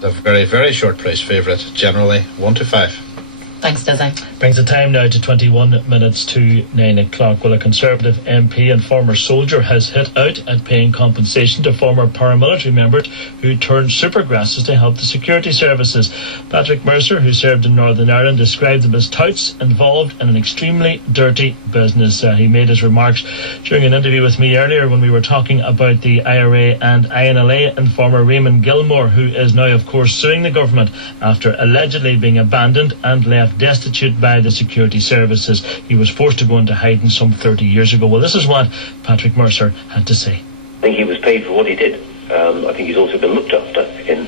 A very, very short price favourite, generally 1 to 5. Thanks, Desi. Brings the time now to 21 minutes to 9 o'clock. Well, a Conservative MP and former soldier has hit out at paying compensation to former paramilitary members who turned supergrasses to help the security services. Patrick Mercer, who served in Northern Ireland, described them as touts involved in an extremely dirty business. He made his remarks during an interview with me earlier when we were talking about the IRA and INLA informer Raymond Gilmore, who is now, of course, suing the government after allegedly being abandoned and left destitute by the security services. He was forced to go into hiding some 30 years ago. Well, this is what Patrick Mercer had to say. I think he was paid for what he did. I think he's also been looked after in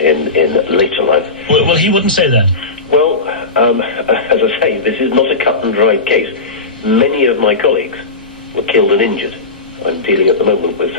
later life. Well, he wouldn't say that. Well, as I say, this is not a cut and dried case. Many of my colleagues were killed and injured. I'm dealing at the moment with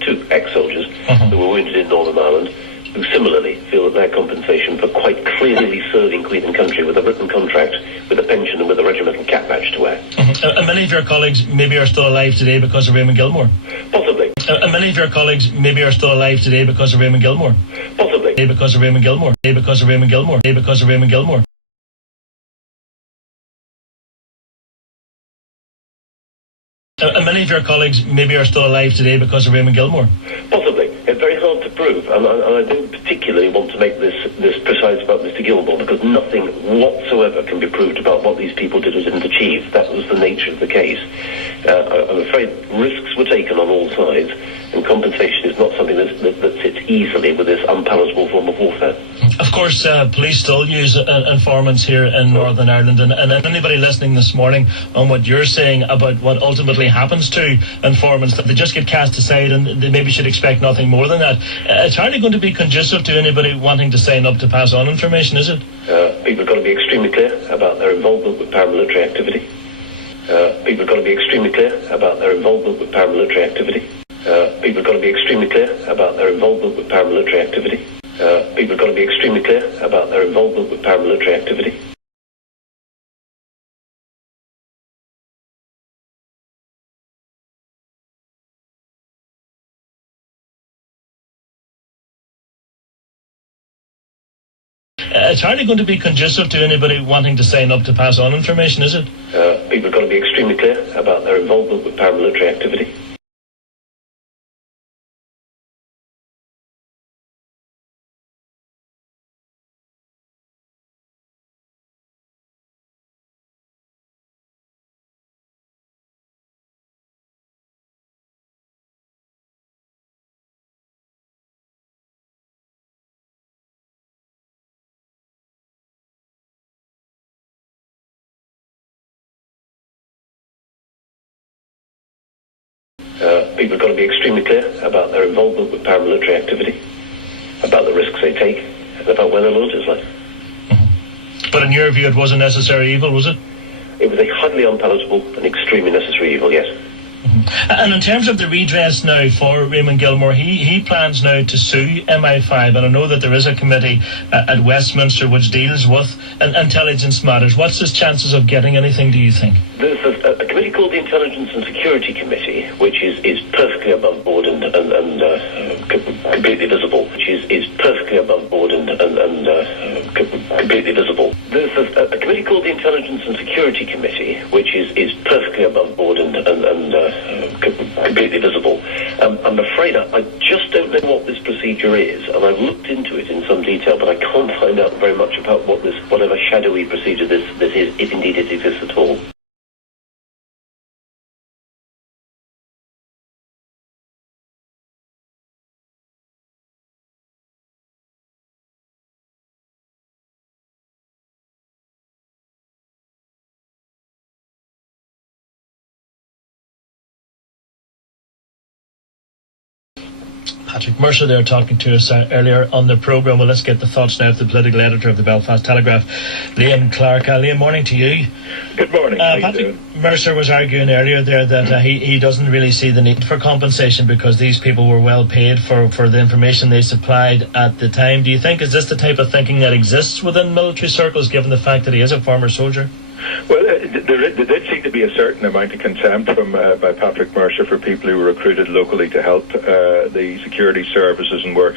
two ex-soldiers who were wounded in Northern Ireland, who similarly feel that their compensation for quite clearly serving Queen and Country with a written contract, with a pension and with a regimental cap badge to wear. And many of your colleagues maybe are still alive today because of Raymond Gilmore. Possibly. And many of your colleagues maybe are still alive today because of Raymond Gilmore. Possibly. Because of Raymond Gilmore. Because of Raymond Gilmore. Because of Raymond Gilmore. And many of your colleagues maybe are still alive today because of Raymond Gilmore. Possibly. It's very hard to prove, and I don't particularly want to make this precise about Mr. Gilmore, because nothing whatsoever can be proved about what these people did or didn't achieve. That was the nature of the case. I'm afraid risks were taken on all sides, and compensation is not something that sits easily with this unpalatable form of warfare. Of course, police still use informants here in Northern Ireland, and anybody listening this morning on what you're saying about what ultimately happens to informants, that they just get cast aside and they maybe should expect nothing more than that. It's hardly going to be conducive to anybody wanting to sign up to pass on information, is it? People have got to be extremely clear about their involvement with paramilitary activity. People have got to be extremely clear about their involvement with paramilitary activity. People have got to be extremely clear about their involvement with paramilitary activity. People have got to be extremely clear about their involvement with paramilitary activity. It's hardly going to be conducive to anybody wanting to sign up to pass on information, is it? People have got to be extremely clear about their involvement with paramilitary activity. People have got to be extremely clear about their involvement with paramilitary activity, about the risks they take, and about where their loyalties lie. But in your view, it was a necessary evil, was it? It was a highly unpalatable and extremely necessary evil, yes. And in terms of the redress now for Raymond Gilmore, he plans now to sue MI5, and I know that there is a committee at Westminster which deals with intelligence matters. What's his chances of getting anything, do you think? There's a committee called the Intelligence and Security Committee, which is perfectly above board and completely visible, which is perfectly above board and completely visible. There's a committee called the Intelligence and Security Committee, which is perfectly above board and completely visible. I'm afraid I just don't know what this procedure is, and I've looked into it in some detail, but I can't find out very much about whatever shadowy procedure this is, if indeed it exists at all. Patrick Mercer there talking to us earlier on the programme. Well, let's get the thoughts now of the political editor of the Belfast Telegraph, Liam Clark. Liam, morning to you. Good morning. Patrick Mercer was arguing earlier there that he doesn't really see the need for compensation because these people were well paid for the information they supplied at the time. Do you think, is this the type of thinking that exists within military circles, given the fact that he is a former soldier? Well, there did seem to be a certain amount of contempt from by Patrick Mercer for people who were recruited locally to help the security services and were,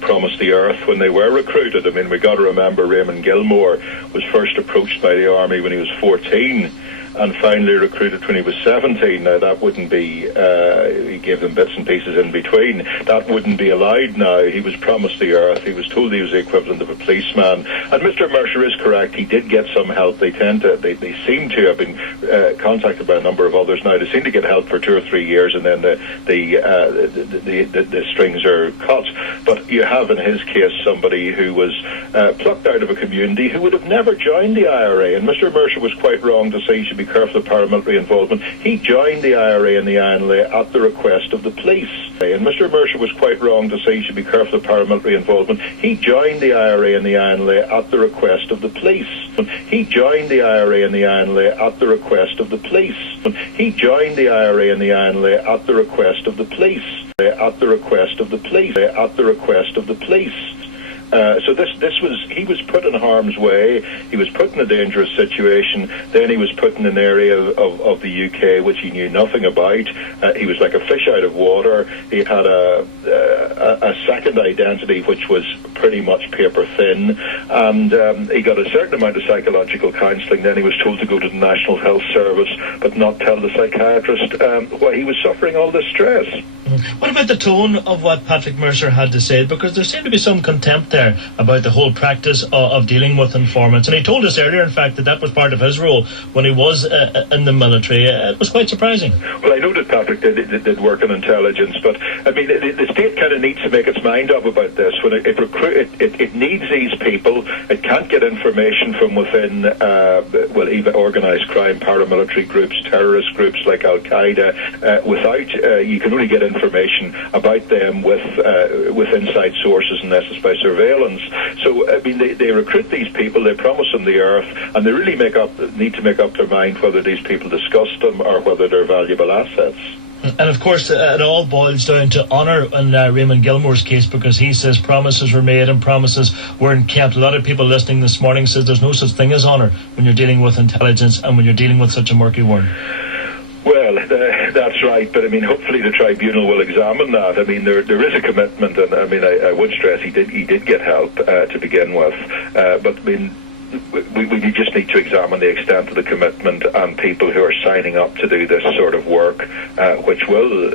promised the earth when they were recruited. I mean, we got to remember Raymond Gilmore was first approached by the army when he was 14. And finally recruited when he was 17. Now, that wouldn't be, he gave them bits and pieces in between. That wouldn't be allowed now. He was promised the earth. He was told he was the equivalent of a policeman. And Mr. Mercer is correct. He did get some help. They seem to have been contacted by a number of others now. They seem to get help for 2 or 3 years, and then the strings are cut. But you have, in his case, somebody who was plucked out of a community who would have never joined the IRA. And Mr. Mercer was quite wrong to say you should be careful of paramilitary involvement. He joined the IRA and the INLA at the request of the police. And Mr. Mercer was quite wrong to say you should be careful of paramilitary involvement. He joined the IRA and the INLA at the request of the police. He joined the IRA and the INLA at the request of the police. He joined the IRA and the INLA at the request of the police. At the request of the police. At the request of the police. So he was put in harm's way. He was put in a dangerous situation. Then he was put in an area of the UK which he knew nothing about. He was like a fish out of water. He had a second identity which was pretty much paper thin, and he got a certain amount of psychological counselling. Then he was told to go to the National Health Service, but not tell the psychiatrist why he was suffering all this stress. What about the tone of what Patrick Mercer had to say? Because there seemed to be some contempt there about the whole practice of dealing with informants. And he told us earlier, in fact, that was part of his role when he was in the military. It was quite surprising. Well, I know that Patrick did work in intelligence, but I mean, the state kind of needs to make its mind up about this. When it needs these people, it can't get information from within, even organised crime, paramilitary groups, terrorist groups like Al-Qaeda, you can only get information about them with inside sources, and this is by surveillance. So, I mean, they recruit these people, they promise them the earth, and they really need to make up their mind whether these people disgust them or whether they're valuable assets. And of course, it all boils down to honour in Raymond Gilmore's case, because he says promises were made and promises weren't kept. A lot of people listening this morning says there's no such thing as honour when you're dealing with intelligence and when you're dealing with such a murky world. Well, that's right, but I mean, hopefully the tribunal will examine that. I mean, there is a commitment, and I mean, I would stress he did get help to begin with, but I mean, we just need to examine the extent of the commitment, and people who are signing up to do this sort of work, which will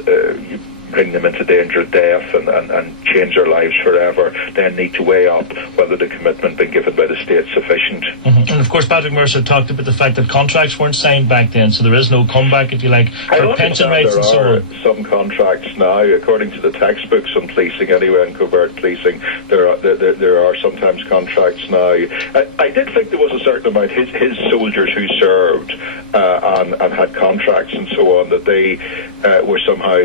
bring them into danger of death and change their lives forever, then need to weigh up whether the commitment being given by the state is sufficient. Mm-hmm. And of course, Patrick Mercer talked about the fact that contracts weren't signed back then, so there is no comeback, if you like, for pension rights and so on. Some contracts now, according to the textbooks on policing anyway, and covert policing, there are sometimes contracts now. I did think there was a certain amount, his soldiers who served and had contracts and so on, that they were somehow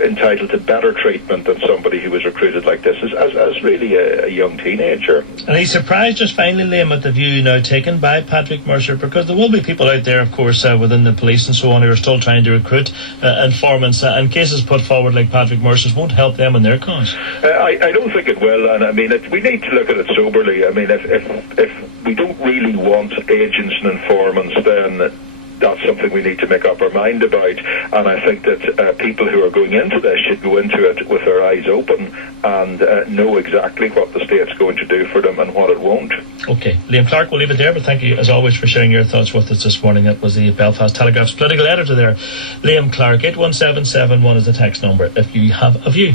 entitled to better treatment than somebody who was recruited like this as really a young teenager. And he's surprised, just finally, Liam, at the view now taken by Patrick Mercer, because there will be people out there, of course, within the police and so on, who are still trying to recruit informants, and cases put forward like Patrick Mercer's won't help them in their cause. I don't think it will, and I mean, we need to look at it soberly. I mean, if we don't really want agents and informants, then that's something we need to make up our mind about, and I think that people who are going into this should go into it with their eyes open and know exactly what the state's going to do for them and what it won't. Okay, Liam Clark, we'll leave it there, but thank you as always for sharing your thoughts with us this morning. That was the Belfast Telegraph's political editor there, Liam Clark. 81771 is the text number if you have a view.